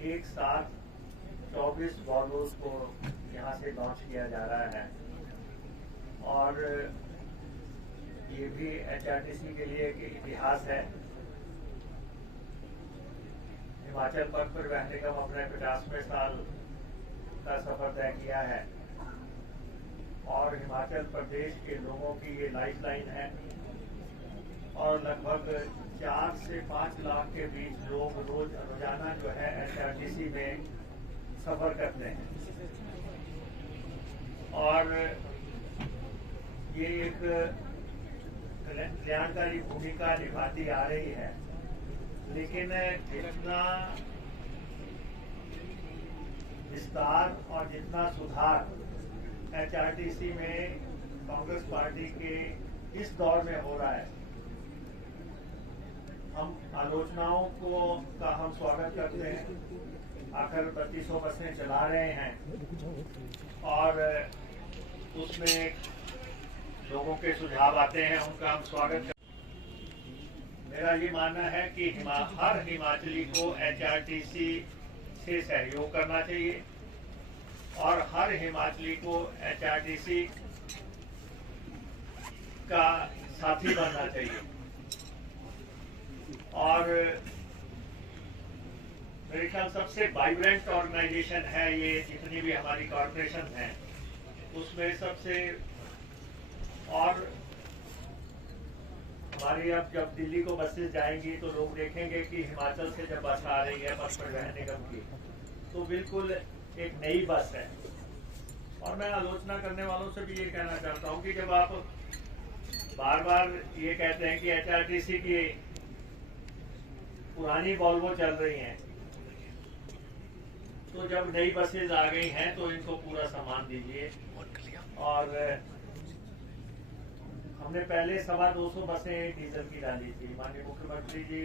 एक साथ 24 वॉल्वोस को यहाँ से लॉन्च किया जा रहा है और ये भी एचआरटीसी के लिए एक इतिहास है। हिमाचल पथ परिवहन निगम अपने 50वें साल का सफर तय किया है और हिमाचल प्रदेश के लोगों की ये लाइफलाइन है और लगभग 4 से 5 लाख के बीच लोग रोजाना जो है एचआरटीसी में सफर करते हैं और ये एक कल्याणकारी भूमिका निभाती आ रही है। लेकिन जितना विस्तार और जितना सुधार एचआरटीसी में कांग्रेस पार्टी के इस दौर में हो रहा है, हम आलोचनाओं का हम स्वागत करते हैं। आखिर 3200 बसें चला रहे हैं और उसमें लोगों के सुझाव आते हैं, उनका हम स्वागत करते हैं। मेरा ये मानना है कि हर हिमाचली को एचआरटीसी से सहयोग करना चाहिए और हर हिमाचली को एचआरटीसी का साथी बनना चाहिए। और मेरे ख्याल सबसे वाइब्रेंट ऑर्गेनाइजेशन है ये, जितनी भी हमारी कॉर्पोरेशन है उसमें सबसे। और हमारी अब जब दिल्ली को बसेस जाएंगी तो लोग देखेंगे कि हिमाचल से जब बस आ रही है पथ परिवहन निगम की, तो बिल्कुल एक नई बस है। और मैं आलोचना करने वालों से भी ये कहना चाहता हूँ कि जब आप बार बार ये कहते हैं कि एचआरटीसी की पुरानी वॉल्वो चल रही हैं, तो जब नई बसेज आ गई हैं तो इनको पूरा सामान दीजिए। और हमने पहले 225 बसें डीजल की डाली थी। माननीय मुख्यमंत्री जी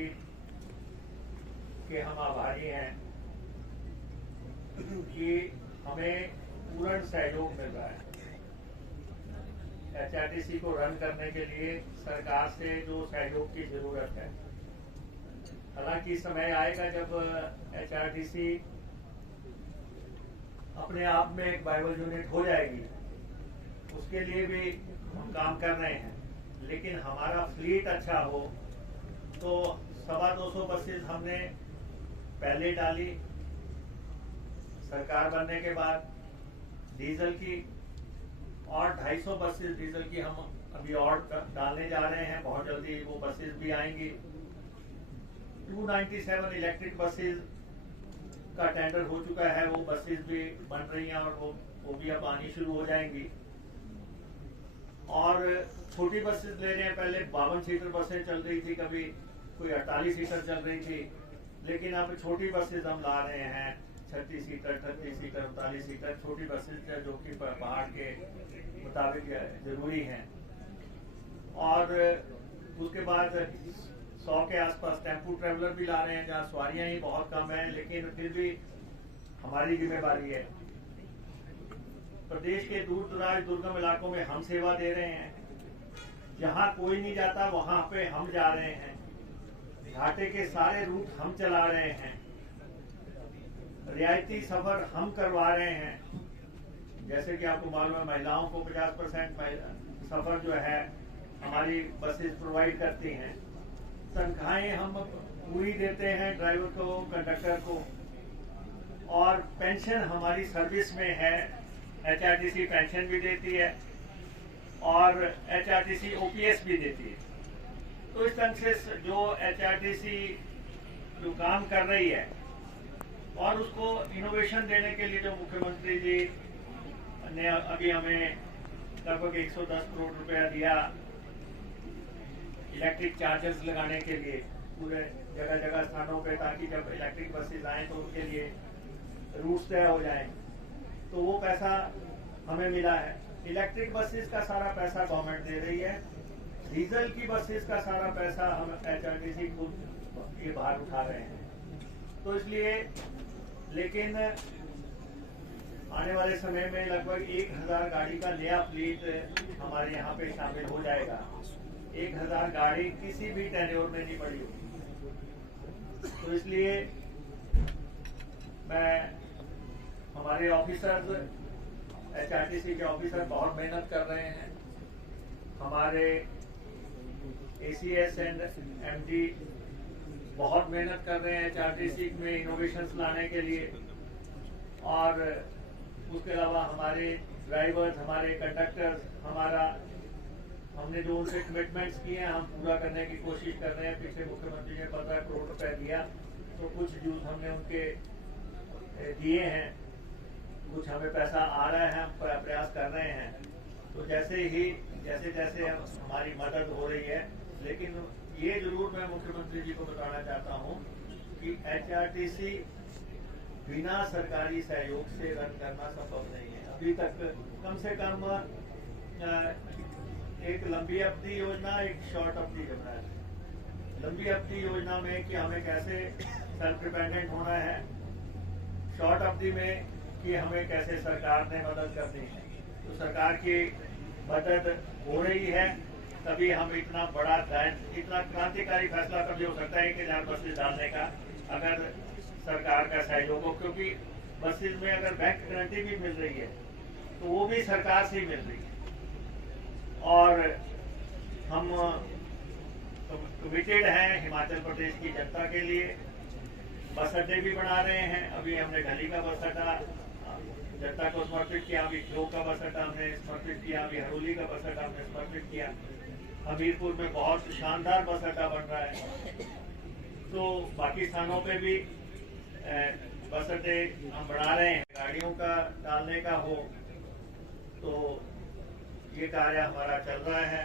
के हम आभारी हैं कि हमें पूर्ण सहयोग मिल रहा है एचआरटीसी को रन करने के लिए। सरकार से जो सहयोग की जरूरत है, हालांकि समय आएगा जब एचआरटीसी अपने आप में एक वाइबल यूनिट हो जाएगी, उसके लिए भी हम काम कर रहे हैं। लेकिन हमारा फ्लीट अच्छा हो, तो 225 बसेस हमने पहले डाली सरकार बनने के बाद डीजल की, और 250 बसेस डीजल की हम अभी और डालने जा रहे हैं। बहुत जल्दी वो बसेस भी आएंगी। 297 इलेक्ट्रिक बसेस का टेंडर हो चुका है, वो बसेस भी बन रही हैं और वो भी अब आनी शुरू हो जाएंगी। और छोटी बसेस ले रहे हैं। पहले 52 सीटर बसें चल रही थी, कभी कोई 48 सीटर चल रही थी, लेकिन अब छोटी बसेस हम ला रहे हैं 36 सीटर, 38 सीटर, 39 सीटर छोटी बसेस जो कि पहाड़ के मुताबिक जरूरी हैं। और उसके बाद 100 के आसपास टेम्पू ट्रेवलर भी ला रहे हैं, जहाँ सवारियां ही बहुत कम है, लेकिन फिर भी हमारी जिम्मेदारी है। प्रदेश के दूर दराज दुर्गम इलाकों में हम सेवा दे रहे हैं। जहां कोई नहीं जाता वहां पे हम जा रहे हैं। घाटे के सारे रूट हम चला रहे हैं। रियायती सफर हम करवा रहे हैं। जैसे कि आपको मालूम है, महिलाओं को 50% सफर जो है हमारी बसेस प्रोवाइड करती हैं। तनख्वाहें हम पूरी देते हैं ड्राइवर को, कंडक्टर को, और पेंशन हमारी सर्विस में है। एचआरटीसी पेंशन भी देती है और एचआरटीसी ओपीएस भी देती है। तो इस ढंग से जो एचआरटीसी जो काम कर रही है और उसको इनोवेशन देने के लिए जो मुख्यमंत्री जी ने अभी हमें लगभग 110 करोड़ रुपया दिया इलेक्ट्रिक चार्जर्स लगाने के लिए पूरे जगह जगह स्थानों पे, ताकि जब इलेक्ट्रिक बसेस आए तो उनके लिए रूट्स तय हो जाएं। तो वो पैसा हमें मिला है। इलेक्ट्रिक बसेस का सारा पैसा गवर्नमेंट दे रही है। डीजल की बसेस का सारा पैसा हम एचआरटीसी खुद ये भार उठा रहे हैं। तो इसलिए, लेकिन आने वाले समय में लगभग 1000 गाड़ी का नया फ्लीट हमारे यहाँ पे शामिल हो जाएगा। 1000 गाड़ी किसी भी टेन्योर में नहीं पड़ी होगी। तो इसलिए मैं हमारे ऑफिसर्स, HRTC के ऑफिसर बहुत मेहनत कर रहे हैं। हमारे ACS एंड MD बहुत मेहनत कर रहे हैं HRTC में इनोवेशंस लाने के लिए। और उसके अलावा हमारे ड्राइवर्स, हमारे कंडक्टर्स, हमने जो उनसे कमिटमेंट्स किए हैं हम पूरा करने की कोशिश कर रहे हैं। पीछे मुख्यमंत्री ने 15 करोड़ रुपए दिया, तो कुछ ड्यूज हमने उनके दिए हैं, कुछ हमें पैसा आ रहा है, हम प्रयास कर रहे हैं। तो जैसे जैसे हमारी मदद हो रही है, लेकिन ये जरूर मैं मुख्यमंत्री जी को बताना चाहता हूँ कि HRTC बिना सरकारी सहयोग से रन करना संभव नहीं है। अभी तक कम से कम एक लंबी अवधि योजना, एक शॉर्ट अवधि योजना है। लंबी अवधि योजना में कि हमें कैसे सेल्फ डिपेंडेंट होना है, शॉर्ट अवधि में कि हमें कैसे सरकार ने मदद करनी है। तो सरकार की मदद हो रही है, तभी हम इतना क्रांतिकारी फैसला तभी हो सकता है 1000 बसेज डालने का, अगर सरकार का सहयोग हो। क्योंकि बसेज में अगर बैंक गारंटी भी मिल रही है तो वो भी सरकार से ही मिल रही है। और हम कमिटेड हैं हिमाचल प्रदेश की जनता के लिए। बस अड्डे भी बना रहे हैं। अभी हमने ढली का बस अड्डा जनता को समर्पित किया, अभी ठियोग का बस अड्डा हमने समर्पित किया, अभी हरोली का बस अड्डा हमने समर्पित किया। हमीरपुर में बहुत शानदार बस अड्डा बन रहा है। तो बाकी स्थानों पे भी बस अड्डे हम बढ़ा रहे हैं। गाड़ियों का डालने का हो तो ये कार्य हमारा चल रहा है।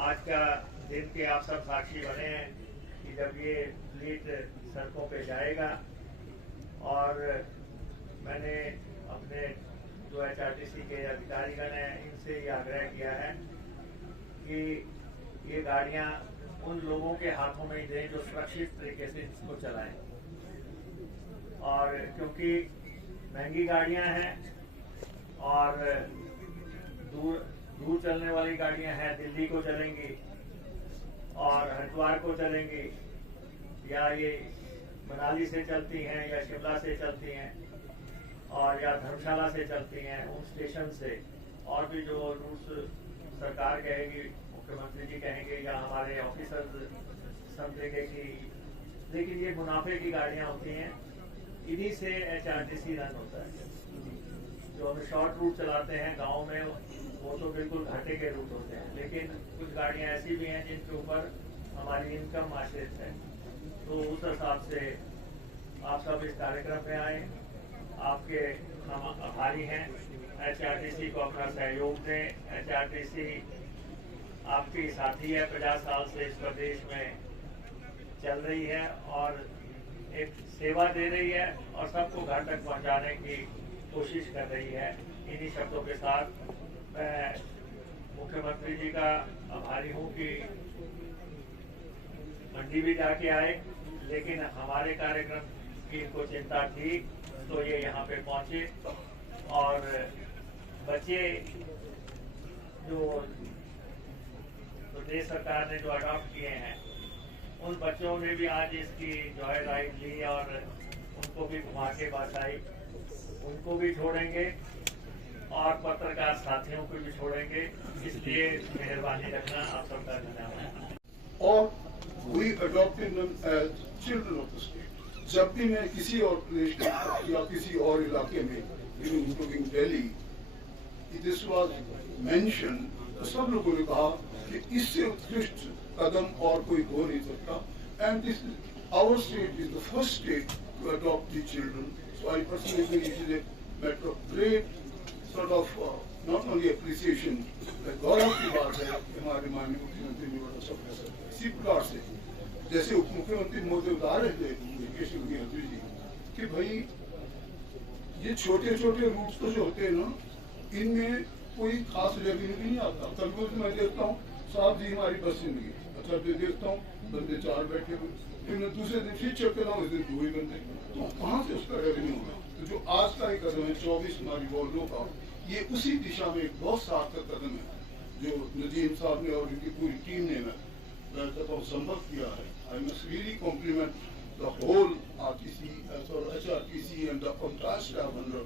आज का दिन के आप सब साक्षी बने हैं कि जब ये फ्लीट सड़कों पे जाएगा। और मैंने अपने जो HRTC के अधिकारीगण हैं इनसे ये आग्रह किया है कि ये गाड़ियां उन लोगों के हाथों में ही दें जो सुरक्षित तरीके से इसको चलाएं। और क्योंकि महंगी गाड़ियां हैं और दूर चलने वाली गाड़ियां हैं, दिल्ली को चलेंगी और हरिद्वार को चलेंगी, या ये मनाली से चलती हैं या शिमला से चलती हैं और या धर्मशाला से चलती हैं, उन स्टेशन से। और भी जो रूट्स सरकार कहेगी, मुख्यमंत्री जी कहेंगे या हमारे ऑफिसर्स समझेंगे कि, लेकिन ये मुनाफे की गाड़ियां होती हैं, इन्हीं से HRTC रन होता है। जो हम शॉर्ट रूट चलाते हैं गाँव में वो तो बिल्कुल घाटे के रूट होते हैं, लेकिन कुछ गाड़ियां ऐसी भी हैं जिनके ऊपर हमारी इनकम आश्रित है। तो उस हिसाब से आप सब इस कार्यक्रम में आए, आपके हम आभारी हैं। HRTC को अपना सहयोग दें। HRTC आपकी साथी है, 50 साल से इस प्रदेश में चल रही है और एक सेवा दे रही है और सबको घर तक पहुंचाने की कोशिश कर रही है। इन्हीं शब्दों के साथ मैं मुख्यमंत्री जी का आभारी हूँ कि मंडी भी जाके आए, लेकिन हमारे कार्यक्रम की इनको चिंता थी तो ये यहाँ पे पहुंचे। और बच्चे जो प्रदेश सरकार ने जो अडॉप्ट किए हैं, उन बच्चों ने भी आज इसकी जॉय राइड ली और उनको भी घुमा के बस आई। उनको भी छोड़ेंगे और पत्रकार साथियों को भी छोड़ेंगे, इसलिए मेहरबानी रखना। आप सबका धन्यवाद। और we adopted them as children of the state. जब भी मैं किसी और प्रदेश में या किसी और इलाके में, including Delhi, this was mentioned, तो सब लोगों ने कहा कि इससे उत्कृष्ट कदम और कोई हो नहीं सकता। And this is, our state is the first state to adopt the children. So I personally think it is a matter of great sort of not only appreciation, गौरव की बात है कि हमारे माननीय मुख्यमंत्री ने बड़ा सब फैसला किया। इसी प्रकार से जैसे उप मुख्यमंत्री महोदय बता रहे थे जी कि भाई ये छोटे छोटे रूट्स तो जो होते हैं ना, इनमें कोई खास रेवेन्यू नहीं आता। कभी मैं देखता हूँ साहब जी हमारी बस जिंदगी, अच्छा फिर देखता हूँ बंदे 4 बैठे हुए, फिर मैं दूसरे दिन फिर चेक करता हूँ, इस दिन 2 ही बंदे, तो कहाँ से उसका रेवेन्यू होगा। तो जो आज का ही कदम है 24 हमारी वॉल्वो का, ये उसी दिशा में एक बहुत सार्थक कदम है जो नजीम साहब ने और उनकी पूरी टीम ने संभव किया है। I must really compliment the whole RTC और RTC and the entire staff under